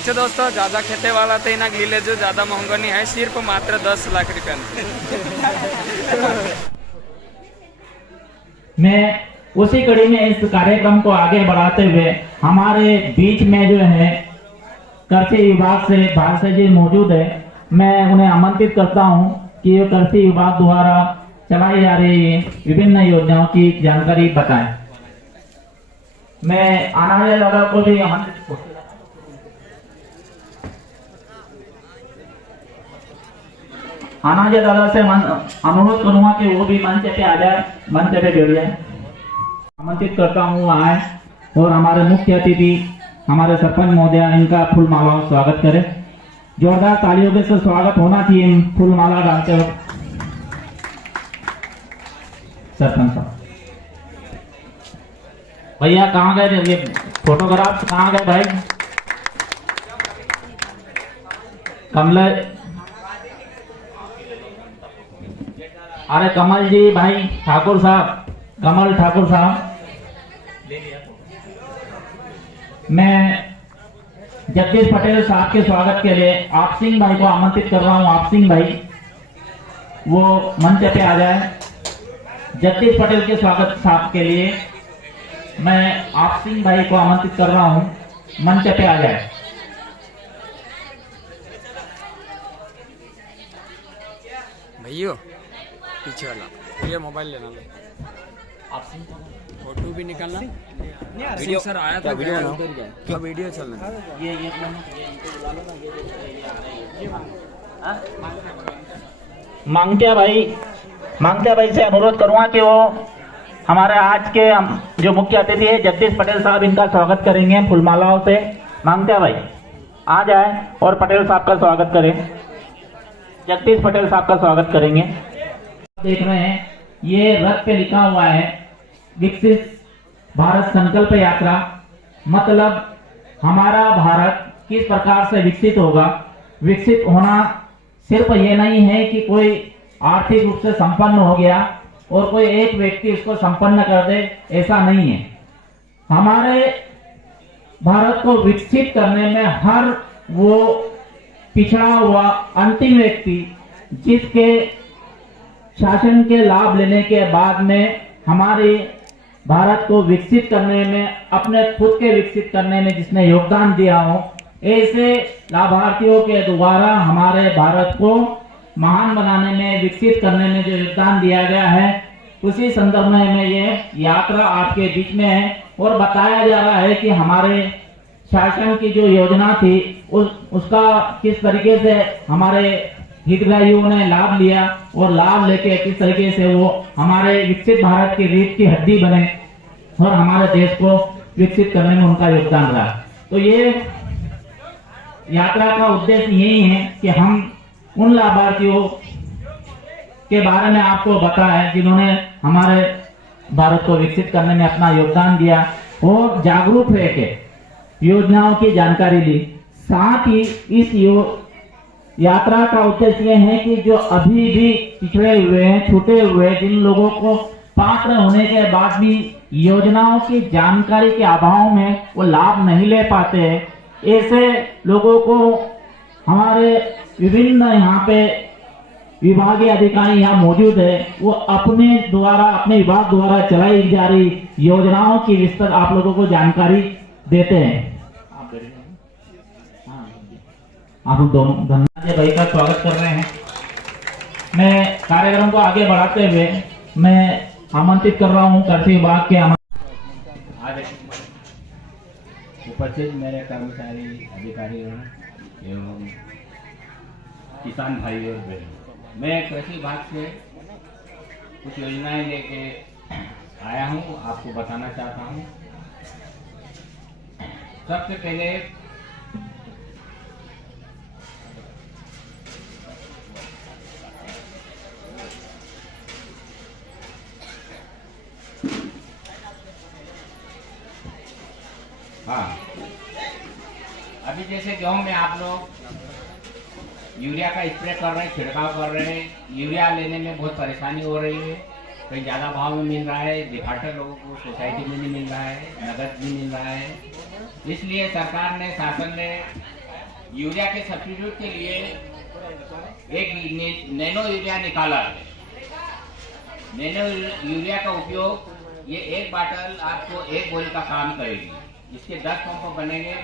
ठीक है दोस्तों, ज़्यादा खेते वाला तो इना गिले जो ज़्यादा महंगा नहीं है, सिर्फ मात्र 10 लाख रुपये मैं उसी कड़ी में इस कार्यक्रम को आगे बढ़ाते हुए हमारे बीच में जो है कृषि विभाग से भारत जी मौजूद है, मैं उन्हें आमंत्रित करता हूं कि ये कृषि विभाग द्वारा चलाई जा रही विभिन्न योजनाओं की जानकारी बताएं। मैं आनंद दादा को भी आमंत्रित आनाज दादा से अनुरोध करूंगा कि वो भी मंच पे आ जाए, मंच पे जुड़ जाए। आमंत्रित करता हूँ आए और हमारे मुख्य अतिथि हमारे सरपंच महोदय इनका फूल माला स्वागत करें। जोरदार तालियों के साथ स्वागत होना चाहिए फूल माला डालते हो। सरपंच साहब भैया कहाँ गए, ये फोटोग्राफ कहाँ गए भाई? कमला, अरे कमल जी भाई, ठाकुर साहब, कमल ठाकुर साहब। मैं जगदीश पटेल साहब के स्वागत के लिए आप सिंह भाई को आमंत्रित कर रहा हूं। आप सिंह भाई वो मंच पे आ जाए। जगदीश पटेल के स्वागत साहब के लिए मैं आप सिंह भाई को आमंत्रित कर रहा हूं, मंच पे आ जाए। भैया पीछे वाला ये मोबाइल लेना लो, आप फोटो भी निकालना। वीडियो सर आया था, वीडियो क्या वीडियो चलना ये मांगत्या भाई से अनुरोध करूंगा कि वो हमारे आज के जो मुख्य अतिथि है जगदीश पटेल साहब, इनका स्वागत करेंगे फूलमालाओं से। मांगत्या भाई आ जाए और पटेल साहब का स्वागत करें, जगदीश पटेल साहब का स्वागत करेंगे। देख रहे हैं ये रथ पे लिखा हुआ है विकसित भारत संकल्प यात्रा, मतलब हमारा भारत किस प्रकार से विकसित होगा। विकसित होना सिर्फ ये नहीं है कि कोई आर्थिक रूप से संपन्न हो गया और कोई एक व्यक्ति उसको संपन्न कर दे, ऐसा नहीं है। हमारे भारत को विकसित करने में हर वो पिछड़ा हुआ अंतिम व्यक्ति जिसके शासन के लाभ लेने के बाद में हमारे भारत को विकसित करने में, अपने खुद के विकसित करने में जिसने योगदान दिया हो, ऐसे लाभार्थियों के द्वारा हमारे भारत को महान बनाने में, विकसित करने में जो योगदान दिया गया है, उसी संदर्भ में ये यात्रा आपके बीच में है। और बताया जा रहा है कि हमारे शासन की जो योजना थी उसका किस तरीके से हमारे हितग्राहियों ने लाभ लिया और लाभ लेके किस तरीके से वो हमारे विकसित भारत की रीढ़ की हड्डी बने और हमारे देश को विकसित करने में उनका योगदान रहा। तो ये यात्रा का उद्देश्य यही है कि हम उन लाभार्थियों के बारे में आपको बताएं जिन्होंने हमारे भारत को विकसित करने में अपना योगदान दिया और जागरूक रह के योजनाओं की जानकारी ली। साथ ही इस यात्रा का उद्देश्य यह है कि जो अभी भी पिछड़े हुए हैं, छूटे हुए, जिन लोगों को पात्र होने के बाद भी योजनाओं की जानकारी के अभाव में वो लाभ नहीं ले पाते हैं, ऐसे लोगों को हमारे विभिन्न यहाँ पे विभागीय अधिकारी यहाँ मौजूद है, वो अपने विभाग द्वारा चलाई जा रही योजनाओं की विस्तृत आप लोगों को जानकारी देते हैं। आप दोनों धन्यवाद भाई का स्वागत कर रहे हैं। मैं कार्यक्रम को आगे बढ़ाते हुए मैं आमंत्रित कर रहा हूं कृषि विभाग के आज उपस्थित मेरे कर्मचारी, अधिकारी एवं किसान भाई और बहन, मैं कृषि विभाग से कुछ योजनाएं लेके आया हूं, आपको बताना चाहता हूं। सबसे पहले अभी जैसे गेहूं में आप लोग यूरिया का स्प्रे कर रहे हैं, छिड़काव कर रहे हैं, यूरिया लेने में बहुत परेशानी हो रही है। कहीं ज़्यादा भाव में मिल रहा है, डिफाल्टर लोगों को सोसाइटी में नहीं मिल रहा है, नगद नहीं मिल रहा है। इसलिए सरकार ने, शासन ने यूरिया के सब्स्टिट्यूट के लिए एक नैनो यूरिया निकाला है। नैनो यूरिया का उपयोग, ये एक बाटल आपको 1 बोरी का काम करेगी। इसके 10 पंप बनेंगे,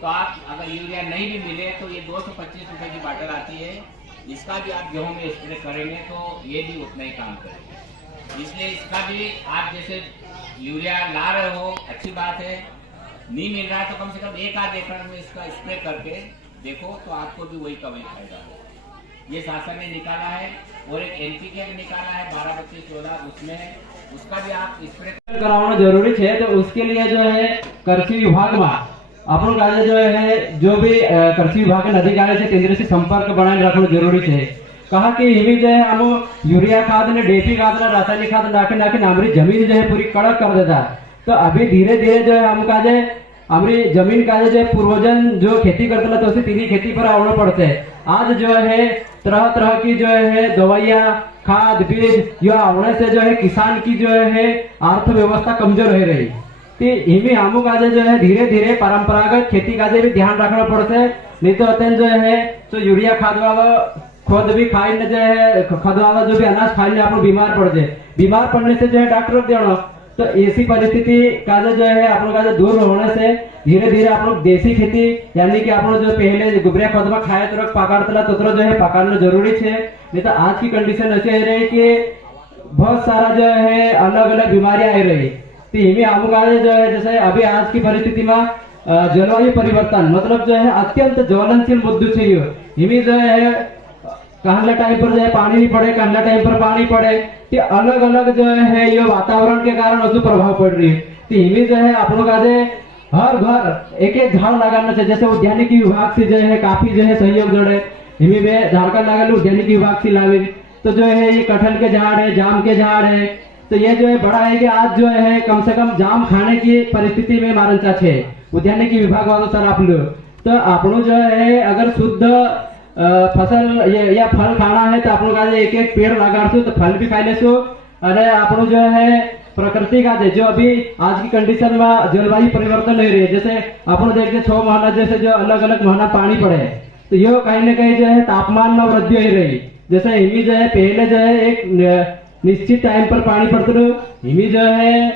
तो आप अगर यूरिया नहीं भी मिले तो ये 225 रुपए की बाटल आती है। इसका भी आप गेहूं में स्प्रे करेंगे तो ये भी उतना ही काम करेगा। इसलिए इसका भी आप जैसे यूरिया ला रहे हो, अच्छी बात है। नहीं मिल रहा है तो कम से कम 1 आध एकड़ में इसका स्प्रे करके देखो, तो आपको भी वही कवरेज फायदा हो। ये शासन ने निकाला है, और एक एनपीके भी निकाला है 12-25-16, उसमें उसका भी आप स्प्रे कराना जरूरी है। तो उसके लिए जो है कृषि विभाग में अपन का जो है जो भी कृषि विभाग के अधिकारी से केंद्र से संपर्क बनाए रखना जरूरी है। कहा कि इवी जो है हम यूरिया खाद ने डीएपी खाद ने रासायनिक खाद नाके हमारी जमीन जो है पूरी कड़क कर देता। तो अभी धीरे धीरे जो है हम का जो हमारी जमीन का जो पूर्वजन जो खेती करते तो उसी तीनी खेती पर आवना पड़ते। आज जो है तरह तरह की जो है दवाइयाँ, खाद, बीज यह आवने से जो है किसान की जो है अर्थव्यवस्था कमजोर रह रही। इमी हमू का जो है धीरे धीरे परंपरागत खेती का भी ध्यान रखना पड़ता है। नहीं तो अत्यंत जो है तो यूरिया खाद वाला खुद भी खाई जो है खाद वाला जो भी अनाज खाई आप बीमार पड़ जाए। बीमार पड़ने से जो है डॉक्टर देना। तो ऐसी परिस्थिति का जो है आप लोग का दूर होने से धीरे धीरे आप लोग देसी खेती यानी कि आप लोग जो पहले गुबरिया खुद में खाए तो पकाड़ता तो जो है पकाड़ना जरूरी है। नहीं तो आज की कंडीशन ऐसी है रही कि बहुत सारा जो है अलग अलग बीमारियां आ रही। तो इन्हीं आमुकाले जो है जैसे अभी आज की परिस्थिति में जलवायु परिवर्तन मतलब जो है अत्यंत ज्वलनशील मुद्दे चाहिए। इन्हीं जो है कहला टाइम पर जो है पानी नहीं पड़े, कहला टाइम पर पानी पड़े, तो अलग अलग जो है ये वातावरण के कारण उसको प्रभाव पड़ रही है। तो इन्हीं जो है आप लोग आज हर घर एक एक झाड़ लगाना चाहिए। जैसे उद्यानिकी विभाग से जो है काफी जो है सहयोग जोड़े, इन्हीं में झारखंड लगा उद्यानिकी विभाग से लावे। तो जो है ये कटहल के झाड़ है, जाम के झाड़ है, तो ये जो है बड़ा है कि आज जो है कम से कम जाम खाने की परिस्थिति में मारन चाहे उद्यानिकी विभाग वालों सर आप लोग। तो आप लोग जो है अगर शुद्ध फसल या फल खाना है तो आप लोग आज एक एक पेड़ लगाड़ो तो फल भी खा लेसो। अरे आप लोग जो है प्रकृति का जो अभी आज की कंडीशन में जलवायु परिवर्तन हो रही है। जैसे आप लोग देखते 6 महीना जैसे जो अलग अलग महीना पानी पड़े तो ये कहीं ना कहीं जो है तापमान में वृद्धि हो रही। जैसे हिमी जो है पहले जो है एक निश्चित टाइम पर पानी पड़ते रहो, हिमी जो है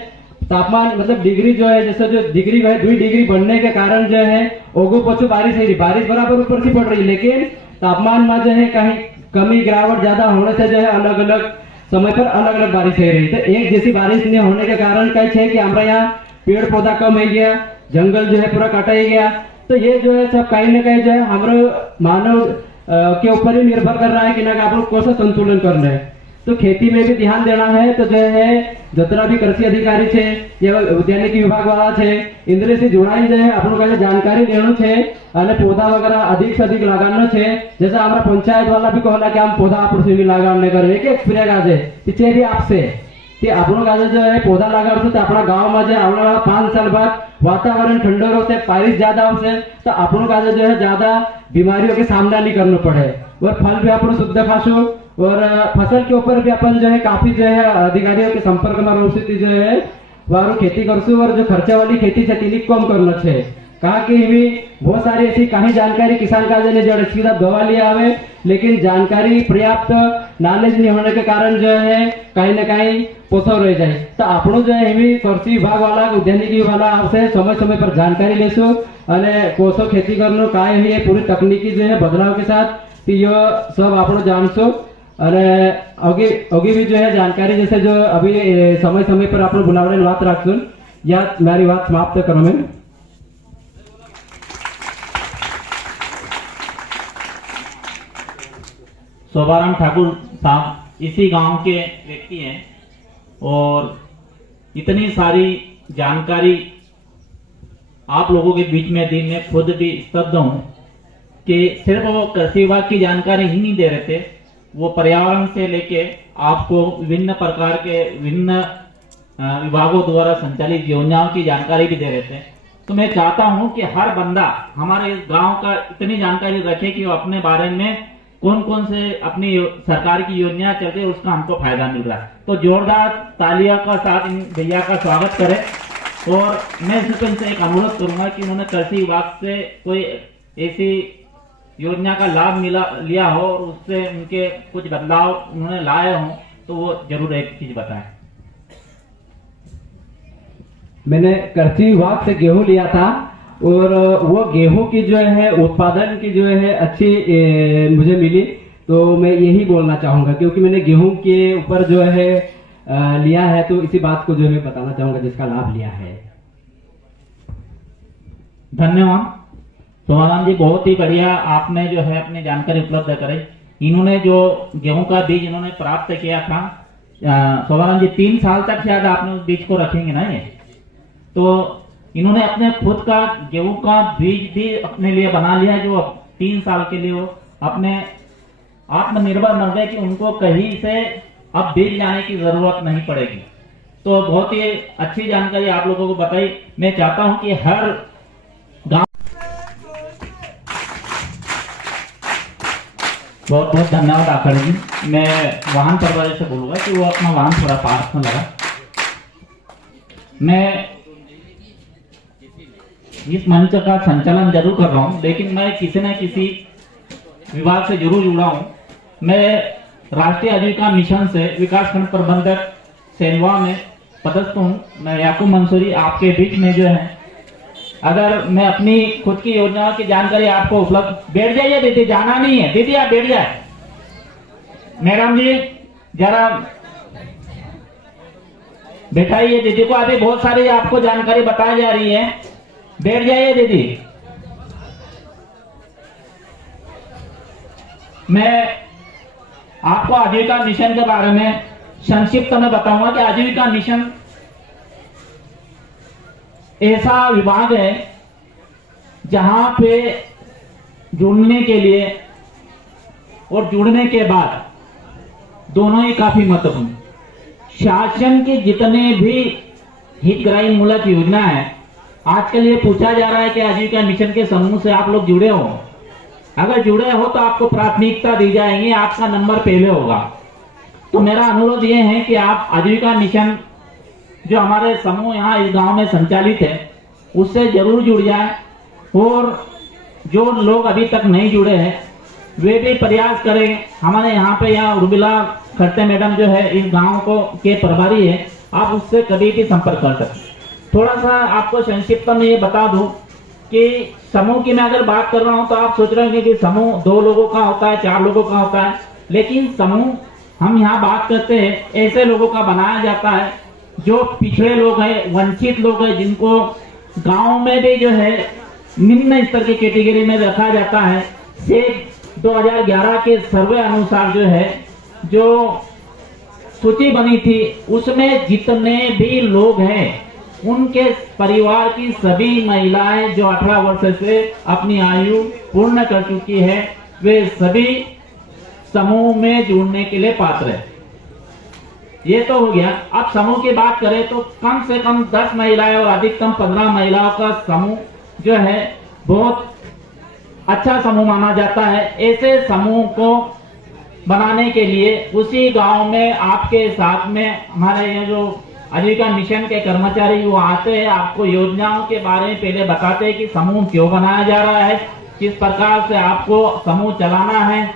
तापमान मतलब डिग्री जो है जैसे जो डिग्री है 2 डिग्री बढ़ने के कारण जो है ओगो पचो बारिश हो रही, बारिश बराबर ऊपर से पड़ रही, लेकिन तापमान में जो है कहीं कमी गिरावट ज्यादा होने से जो है अलग अलग समय पर अलग अलग बारिश हो रही। तो एक जैसी बारिश नहीं होने के कारण कहीं है कि हमारे यहाँ पेड़ पौधा कम हो गया, जंगल जो है पूरा कटा ही गया। तो ये जो है सब कहीं ना कहीं जो है हमारे मानव के ऊपर ही निर्भर कर रहा है कि ना आप लोग कौन सा संतुलन करना है। तो खेती में भी ध्यान देना है। तो जो है जितना भी कृषि अधिकारी छे या उद्यानिकी विभाग वाला छे इंद्र से जुड़ाई जो है आप लोग का जानकारी लेना छे और पौधा वगैरह अधिक से अधिक लगाना छे। जैसे हमारा पंचायत वाला भी कहला कि हम पौधा आप लगाने कर एक एक स्प्रे गाजे पीछे भी आपसे कि आप लोग आज जो है पौधा लगाड़ो तो अपना गाँव में जो आने 5 साल बाद वातावरण ठंडो रहते, बारिश ज्यादा होते तो आप लोग आज जो है ज्यादा बीमारियों के सामना नहीं करना पड़े और फल भी आप शुद्ध खासो और फसल के ऊपर भी अपन जो है काफी जो है अधिकारियों के संपर्क में रहो जो है वारू खेती करसू और जो खर्चा वाली खेती से तीन कम करना है। कहा कि भी बहुत सारी ऐसी कहीं जानकारी किसान का जो जड़ सीधा दवा लिया आवे लेकिन जानकारी पर्याप्त नॉलेज नहीं होने के कारण जो है कहीं ना कहीं पोसो रह जाए। तो आपनो जो है कृषि विभाग वाला उद्यानिकी वाला आपसे समय समय पर जानकारी लेसो अने कोसो खेती करनो काय है पूरी तकनीकी जो है बदलाव के साथ ये सब आपनो जानसो अरे अगे भी जो है जानकारी जैसे जो अभी समय समय पर आपने बुलावने बात रखो या मेरी बात समाप्त करो। मैं शोभाराम ठाकुर साहब इसी गांव के व्यक्ति हैं और इतनी सारी जानकारी आप लोगों के बीच में दी। मैं खुद भी स्तब्ध हूं कि सिर्फ वो कृषि विभाग की जानकारी ही नहीं दे रहे थे, वो पर्यावरण से लेके आपको विभिन्न प्रकार के विभिन्न विभागों द्वारा संचालित योजनाओं की जानकारी भी दे रहे थे। तो मैं चाहता हूं कि हर बंदा हमारे गांव का इतनी जानकारी रखे कि वो अपने बारे में कौन कौन से अपनी सरकार की योजना चल रही है उसका हमको फायदा मिल रहा है। तो जोरदार तालियों का साथ इन भैया का स्वागत करें और मैं इनसे एक अनुरोध करूंगा कि उन्होंने कृषि विभाग से कोई ऐसी योजना का लाभ लिया हो और उससे उनके कुछ बदलाव उन्होंने लाए हों, तो वो जरूर एक चीज बताएं। मैंने कृषि विभाग से गेहूं लिया था और वो गेहूं की जो है उत्पादन की जो है अच्छी मुझे मिली। तो मैं यही बोलना चाहूंगा, क्योंकि मैंने गेहूं के ऊपर जो है लिया है, तो इसी बात को जो है बताना चाहूंगा जिसका लाभ लिया है। धन्यवाद सोमाराम जी, बहुत ही बढ़िया आपने जो है अपनी जानकारी उपलब्ध कराई। इन्होंने जो गेहूं का बीज इन्होंने प्राप्त किया था, सोमाराम जी 3 साल तक शायद आपने उस बीज को रखेंगे ना, ये तो इन्होंने अपने खुद का गेहूं का बीज भी अपने लिए बना लिया, जो 3 साल के लिए वो अपने आत्मनिर्भर बन गए कि उनको कहीं से अब बीज लाने की जरूरत नहीं पड़ेगी। तो बहुत ही अच्छी जानकारी आप लोगों को बताई। मैं चाहता हूं कि हर गांव, बहुत बहुत धन्यवाद आखिर जी। मैं वाहन प्रभारी से बोलूंगा कि वो अपना वाहन थोड़ा पास में लगा। मैं इस मंच का संचालन जरूर कर रहा हूं, लेकिन मैं किसी न किसी विभाग से जरूर जुड़ा हूं। मैं राष्ट्रीय आजीविका मिशन से विकासखंड प्रबंधक सेनवा में पदस्थ हूं। मैं याकूब मंसूरी आपके बीच में जो है, अगर मैं अपनी खुद की योजनाओं की जानकारी आपको उपलब्ध। बैठ जाइए दीदी, जाना नहीं है दीदी, आप बैठ जाए। मैडम जी जरा बैठाइए दीदी को, अभी बहुत सारी आपको जानकारी बताई जा रही है। बैठ जाइए दीदी। मैं आपको आजीविका मिशन के बारे में संक्षिप्त में बताऊंगा कि आजीविका मिशन ऐसा विभाग है जहां पे जुड़ने के लिए और जुड़ने के बाद दोनों ही काफी महत्वपूर्ण। शासन के जितने भी हितग्राही मूलक योजना है, आजकल ये पूछा जा रहा है कि आजीविका मिशन के समूह से आप लोग जुड़े हो। अगर जुड़े हो तो आपको प्राथमिकता दी जाएगी, आपका नंबर पहले होगा। तो मेरा अनुरोध ये है कि आप आजीविका मिशन जो हमारे समूह यहाँ इस गांव में संचालित है उससे जरूर जुड़ जाए, और जो लोग अभी तक नहीं जुड़े हैं वे भी प्रयास करें। हमारे यहाँ पे उर्मिला खड़ते मैडम जो है इस गांव को के प्रभारी है, आप उससे कभी भी संपर्क कर सकते। थोड़ा सा आपको संक्षिप्त में ये बता दूं कि समूह की मैं अगर बात कर रहा हूं तो आप सोच रहे होंगे कि समूह 2 लोगों का होता है, 4 लोगों का होता है, लेकिन समूह हम यहाँ बात करते हैं ऐसे लोगों का बनाया जाता है जो पिछड़े लोग हैं, वंचित लोग हैं, जिनको गांव में भी जो है निम्न स्तर की कैटेगरी में रखा जाता है। से 2011 के सर्वे अनुसार जो है, जो सूची बनी थी उसमें जितने भी लोग हैं उनके परिवार की सभी महिलाएं जो 18 वर्ष से अपनी आयु पूर्ण कर चुकी है, वे सभी समूह में जुड़ने के लिए पात्र है। ये तो हो गया। अब समूह की बात करें तो कम से कम 10 महिलाएं और अधिकतम 15 महिलाओं का समूह जो है बहुत अच्छा समूह माना जाता है। ऐसे समूह को बनाने के लिए उसी गांव में आपके साथ में हमारे ये जो आजीविका मिशन के कर्मचारी वो आते हैं, आपको योजनाओं के बारे में पहले बताते हैं कि समूह क्यों बनाया जा रहा है, किस प्रकार से आपको समूह चलाना है,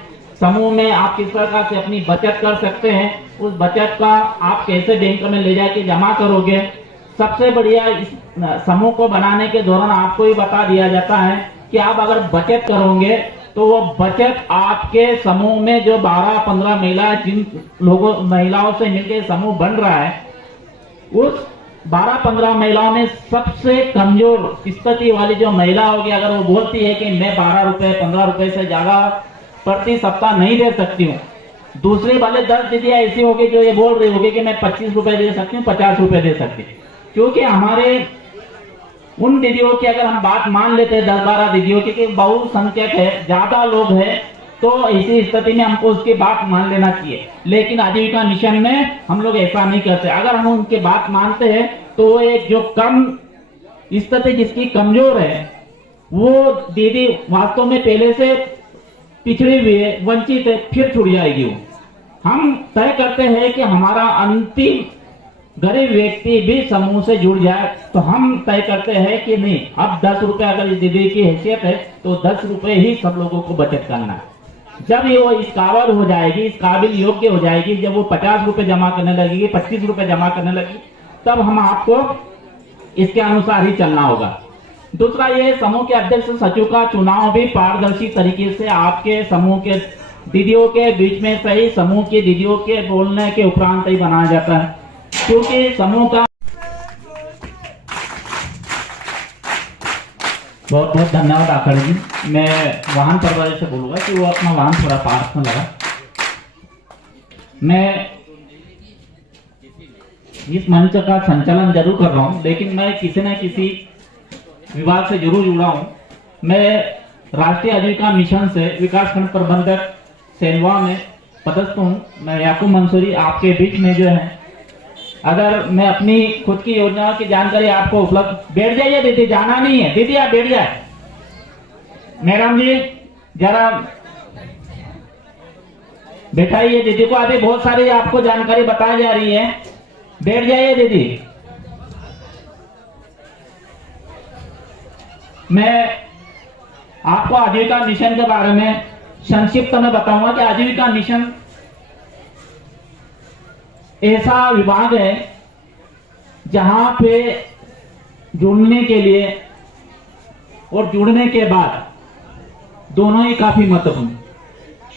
समूह में आप किस प्रकार से अपनी बचत कर सकते हैं, उस बचत का आप कैसे बैंक में ले जाके जमा करोगे। सबसे बढ़िया इस समूह को बनाने के दौरान आपको ही बता दिया जाता है कि आप अगर बचत करोगे तो वो बचत आपके समूह में जो 12-15 महिला जिन लोगों महिलाओं से मिलकर समूह बन रहा है, उस 12-15 महिलाओं में सबसे कमजोर स्थिति वाली जो महिला होगी, अगर वो बोलती है कि मैं 12 रुपए 15 रुपए से ज्यादा प्रति सप्ताह नहीं दे सकती हूँ, दूसरी वाले 10 दीदियां ऐसी होगी जो ये बोल रही होगी कि मैं 25 रुपए दे सकती हूँ, 50 रुपए दे सकती हूँ। क्योंकि हमारे उन दीदियों की अगर हम बात मान लेते हैं 10-12 दीदियों की कि बहुसंख्यक है, ज्यादा लोग हैं, तो ऐसी स्थिति में हमको उसकी बात मान लेना चाहिए। लेकिन आजीविका मिशन में हम लोग ऐसा नहीं करते। अगर हम उनकी बात मानते हैं तो वो एक जो कम स्थिति जिसकी कमजोर है वो दीदी वास्तव में पहले से पिछड़ी हुई है, वंचित है, फिर छूट जाएगी वो। हम तय करते हैं कि हमारा अंतिम गरीब व्यक्ति भी समूह से जुड़ जाए तो हम तय करते हैं कि नहीं, अब 10 रुपए अगर इस दीदी की हैसियत है तो 10 रुपए ही सब लोगों को बचत करना है। जब ये वो इस काबिल हो जाएगी, इस काबिल योग्य हो जाएगी, जब वो 50 रुपए जमा करने लगेगी, 25 रुपए जमा करने लगी, तब हम आपको इसके अनुसार ही चलना होगा। दूसरा, ये समूह के अध्यक्ष सचिव का चुनाव भी पारदर्शी तरीके से आपके समूह के दीदियों के बीच में सही समूह की दीदियों के बोलने के उपरांत ही बनाया जाता है, क्योंकि समूह का बहुत बहुत धन्यवाद आखिर जी। मैं वाहन प्रभारी से बोलूंगा कि वो अपना वाहन थोड़ा पार्क में लगा। मैं इस मंच का संचालन जरूर कर रहा हूं, लेकिन मैं किसी न किसी विभाग से जरूर जुड़ा हूं। मैं राष्ट्रीय आजीविका मिशन से विकासखंड प्रबंधक सेनवा में पदस्थ हूं। मैं याकूब मंसूरी आपके बीच में जो है, अगर मैं अपनी खुद की योजनाओं की जानकारी आपको उपलब्ध। बैठ जाइए दीदी, जाना नहीं है दीदी, आप बैठ जाए। मैडम जी जरा बैठाइए दीदी को, अभी बहुत सारी आपको जानकारी बताई जा रही है। बैठ जाइए दीदी। मैं आपको आजीविका मिशन के बारे में संक्षिप्त में बताऊंगा कि आजीविका मिशन ऐसा विभाग है जहां पे जुड़ने के लिए और जुड़ने के बाद दोनों ही काफी महत्वपूर्ण।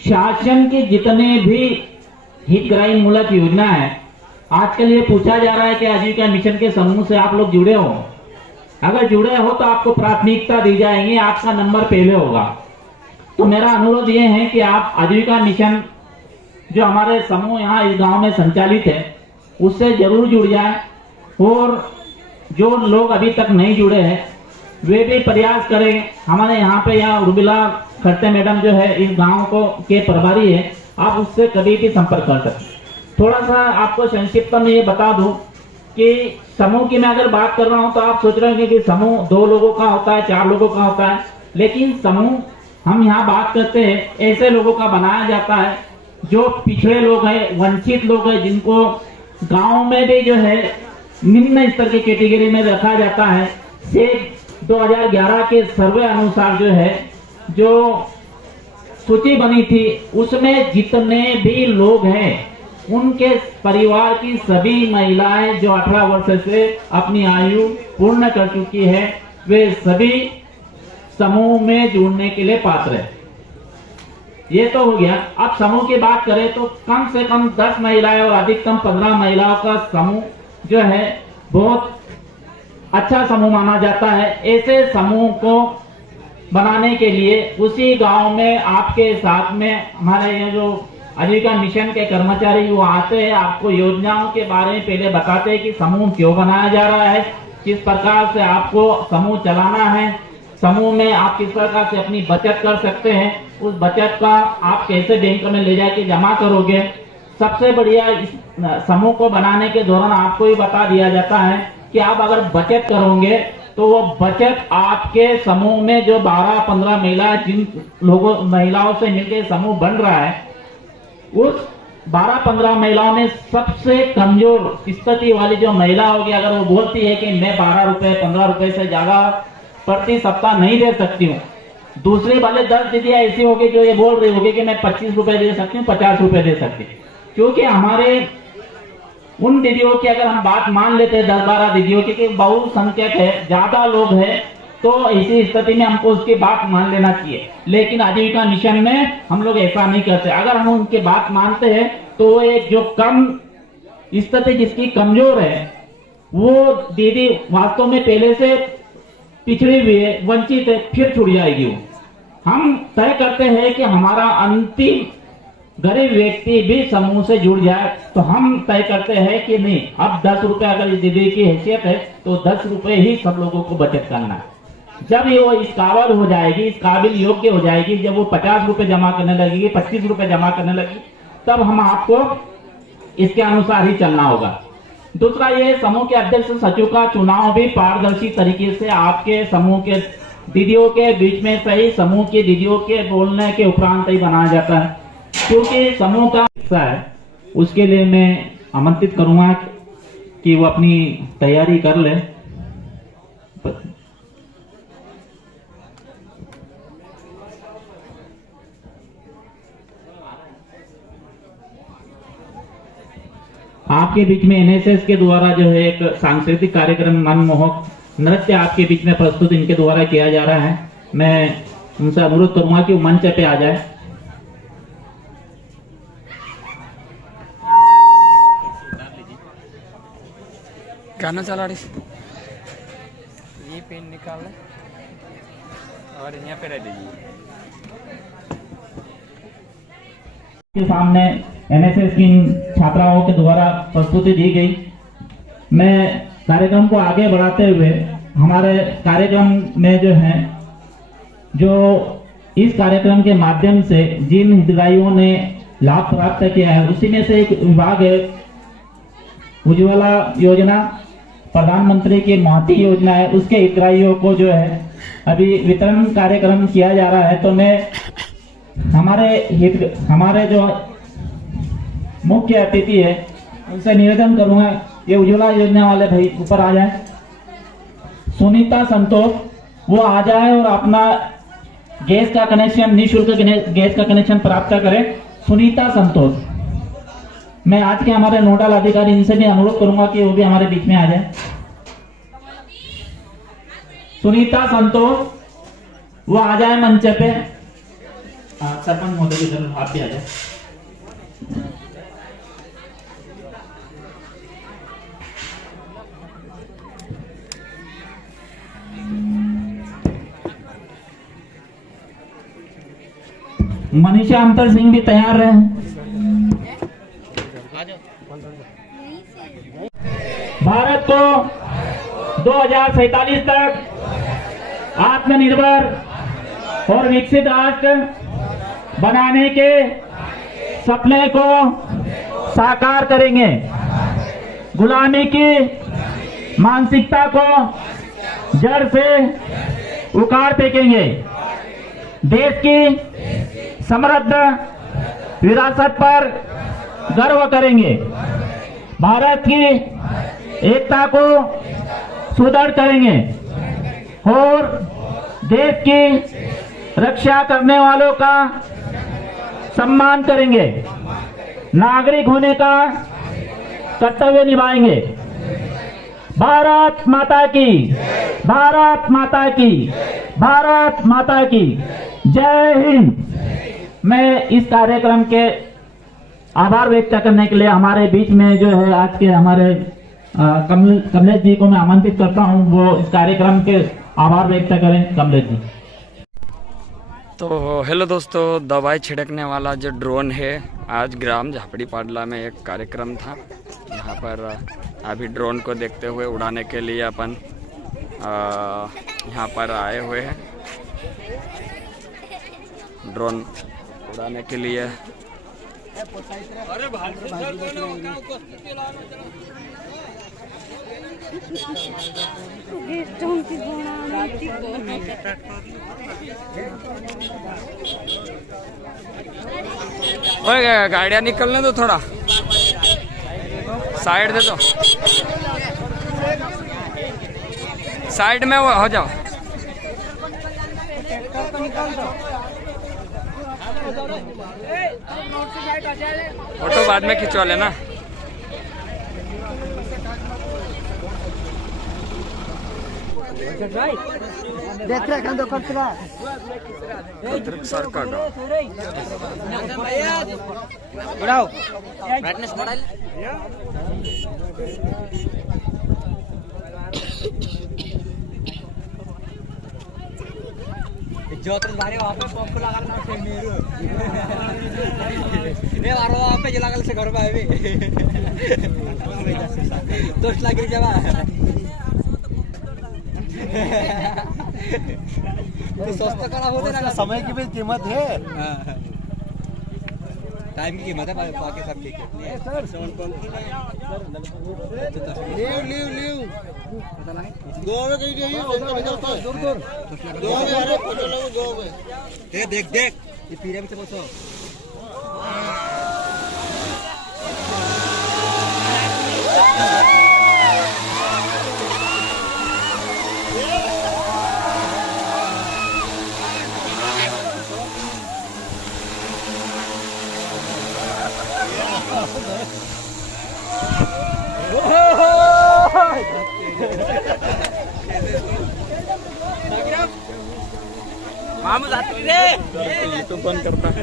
शासन के जितने भी हितग्राही मूलक योजना है, आजकल ये पूछा जा रहा है कि आजीविका मिशन के समूह से आप लोग जुड़े हो। अगर जुड़े हो तो आपको प्राथमिकता दी जाएगी, आपका नंबर पहले होगा। तो मेरा अनुरोध ये है कि आप आजीविका मिशन जो हमारे समूह यहाँ इस गांव में संचालित है उससे जरूर जुड़ जाए, और जो लोग अभी तक नहीं जुड़े हैं वे भी प्रयास करें। हमारे यहाँ पे उर्मिला खड़ते मैडम जो है इस गांव को के प्रभारी है, आप उससे कभी भी संपर्क कर सकते। थोड़ा सा आपको संक्षिप्त में ये बता दूं कि समूह की मैं अगर बात कर रहा हूं तो आप सोच रहे होंगे कि समूह 2 लोगों का होता है, 4 लोगों का होता है, लेकिन समूह हम यहाँ बात करते हैं ऐसे लोगों का बनाया जाता है जो पिछड़े लोग हैं, वंचित लोग हैं, जिनको गांव में भी जो है निम्न स्तर की कैटेगरी में रखा जाता है। से 2011 के सर्वे अनुसार जो है, जो सूची बनी थी उसमें जितने भी लोग हैं उनके परिवार की सभी महिलाएं जो 18 वर्ष से अपनी आयु पूर्ण कर चुकी है, वे सभी समूह में जुड़ने के लिए पात्र है। ये तो हो गया। अब समूह की बात करें तो कम से कम 10 महिलाएं और अधिकतम 15 महिलाओं का समूह जो है बहुत अच्छा समूह माना जाता है। ऐसे समूह को बनाने के लिए उसी गांव में आपके साथ में हमारे ये जो आजीविका मिशन के कर्मचारी वो आते हैं, आपको योजनाओं के बारे में पहले बताते हैं कि समूह क्यों बनाया जा रहा है, किस प्रकार से आपको समूह चलाना है, समूह में आप किस प्रकार से अपनी बचत कर सकते हैं, उस बचत का आप कैसे बैंक में ले जाके जमा करोगे। सबसे बढ़िया इस समूह को बनाने के दौरान आपको ये बता दिया जाता है कि आप अगर बचत करोगे तो वो बचत आपके समूह में जो 12-15 महिला जिन लोगों महिलाओं से मिलकर समूह बन रहा है, उस 12-15 महिलाओं में सबसे कमजोर स्थिति वाली जो महिला होगी, अगर वो बोलती है कि मैं 12 रुपए 15 रुपए से ज्यादा प्रति सप्ताह नहीं दे सकती हूँ, दूसरे वाले 10 दीदियां ऐसी होगी जो ये बोल रही होगी कि मैं 25 रुपए दे सकती हूँ, 50 रुपए दे सकती हूँ। क्योंकि हमारे उन दीदियों की अगर हम बात मान लेते हैं 10-12 दीदियों की कि बहुसंख्यक है, ज्यादा लोग हैं, तो ऐसी स्थिति में हमको उसकी बात मान लेना चाहिए। लेकिन आजीविका मिशन में हम लोग ऐसा नहीं करते। अगर हम उनकी बात मानते हैं तो वो एक जो कम स्थिति जिसकी कमजोर है वो दीदी वास्तव में पहले से पिछड़ी हुई है, वंचित है, फिर छूट जाएगी वो। हम तय करते हैं कि हमारा अंतिम गरीब व्यक्ति भी समूह से जुड़ जाए, तो हम तय करते हैं कि नहीं, अब 10 रुपए अगर इस दीदी की हैसियत है तो 10 रुपए ही सब लोगों को बचत करना है। जब ये वो इस काबिल हो जाएगी, इस काबिल योग्य हो जाएगी, जब वो 50 रुपए जमा करने लगेगी, 25 रुपए जमा करने लगेगी, तब हम आपको इसके अनुसार ही चलना होगा। दूसरा, ये समूह के अध्यक्ष सचिव का चुनाव भी पारदर्शी तरीके से आपके समूह के दीदियों के बीच में सही समूह की दीदियों के बोलने के उपरांत ही बनाया जाता है, क्योंकि समूह का हिस्सा है। उसके लिए मैं आमंत्रित करूंगा कि वो अपनी तैयारी कर ले। आपके बीच में एनएसएस के द्वारा जो है एक सांस्कृतिक कार्यक्रम मनमोहक नृत्य आपके बीच में प्रस्तुत इनके द्वारा किया जा रहा है। मैं उनसे अनुरोध करूंगा कि वो मंच पे आ जाए। गाना चला रही, ये पेन निकाल ले और यहाँ पे रह दीजिए। के सामने एनएसएस की छात्राओं के द्वारा प्रस्तुति दी गई। मैं कार्यक्रम को आगे बढ़ाते हुए हमारे कार्यक्रम में जो है जो इस कार्यक्रम के माध्यम से जिन हितग्राहियों ने लाभ प्राप्त किया है उसी में से एक विभाग है उज्ज्वला योजना, प्रधानमंत्री की महती योजना है, उसके हितग्राहियों को जो है अभी वितरण कार्यक्रम किया जा रहा है। तो मैं हमारे जो मुख्य अतिथि है उनसे निवेदन करूंगा ये उज्ज्वला योजना वाले भाई ऊपर आ जाए। सुनीता संतोष वो आ जाए और अपना गैस का कनेक्शन, निःशुल्क गैस का कनेक्शन प्राप्त करें। सुनीता संतोष, मैं आज के हमारे नोडल अधिकारी इनसे भी अनुरोध करूंगा कि वो भी हमारे बीच में आ जाए। सुनीता संतोष वो आ जाए मंच पे। सरपंच महोदय की जरूर आप भी आ जाए। मनीषा अंतर सिंह भी तैयार रहे। भारत को 2047 तक आत्मनिर्भर और विकसित राष्ट्र बनाने के सपने को साकार करेंगे। गुलामी की मानसिकता को जड़ से उखाड़ फेंकेंगे। देश की समृद्ध विरासत पर गर्व करेंगे। भारत की एकता को सुदृढ़ करेंगे और देश की रक्षा करने वालों का सम्मान करेंगे। नागरिक होने का कर्तव्य निभाएंगे। भारत माता की, भारत माता की, भारत माता की जय हिंद। मैं इस कार्यक्रम के आभार व्यक्त करने के लिए हमारे बीच में जो है आज के हमारे कमलेश जी को मैं आमंत्रित करता हूं, वो इस कार्यक्रम के आभार व्यक्त करें। कमलेश जी। तो हेलो दोस्तों, दवाई छिड़कने वाला जो ड्रोन है, आज ग्राम झापड़ी पाडला में एक कार्यक्रम था। यहाँ पर अभी ड्रोन को देखते हुए उड़ाने के लिए अपन यहाँ पर आए हुए हैं। ड्रोन उड़ाने के लिए गाड़ियाँ निकलने दो, थोड़ा साइड दे दो, साइड में वो हो जाओ। फोटो बाद में खिंचवा लेना। देख रहे हैं सरकार बढ़ाओ ब्राइटनेस बढ़ाइए। ज्योतिष भारी वहाँ पे पंप लगा लेना फिर मेरे ये वारो वहाँ पे जला से घर पे तो लग रही जवा तो सस्ता करा होते ना। समय की भी कीमत है, टाइम की कीमत है, बाकी सब ठीक है। सर लीव गोवा में कहीं जाइए, गोवा में अरे फोटो लो गोवा में। देख ये पीरे में से यूट्यूब बंद करता है।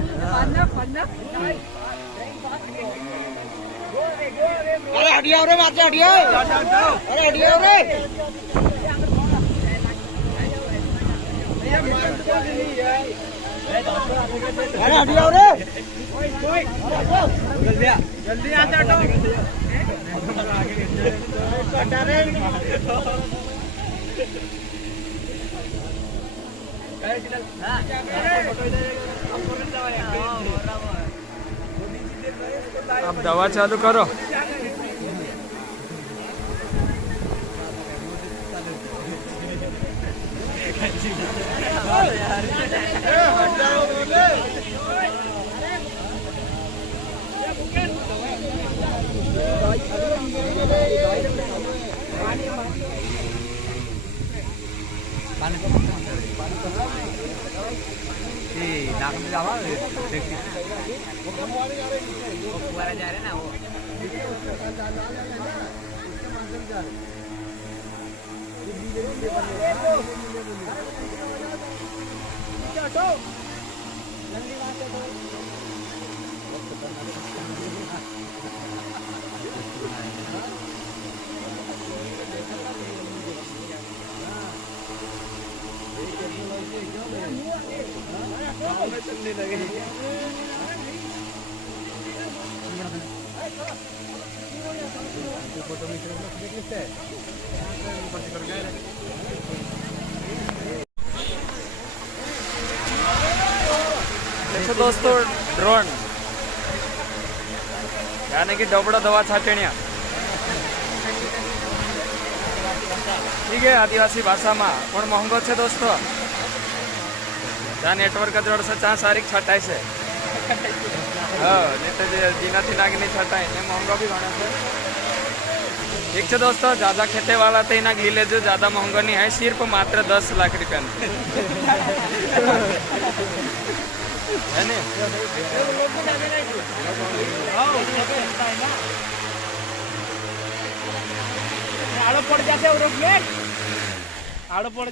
अरे हटिया रे मार हटिया अरे हटिया रे अरे हटिया रे जल्दी आ जा हटा रे अब दवा चालू करो। देखो दोस्तों ड्रोन यानी कि डबड़ा दवा छाटणिया ठीक है आदिवासी भाषा में पण महंगो है दोस्तों जहाँ नेटवर्क जोड़ से चाह सारी छटाई से नहीं तो जीना थी नाग नहीं छटाई ने महंगो भी घना है ठीक है दोस्तों ज्यादा खेते वाला तो इना घी ले जो ज्यादा महंगो नहीं है सिर्फ मात्र 10 लाख रुपया है नहीं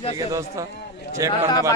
ठीक है दोस्तों चेक करना बाद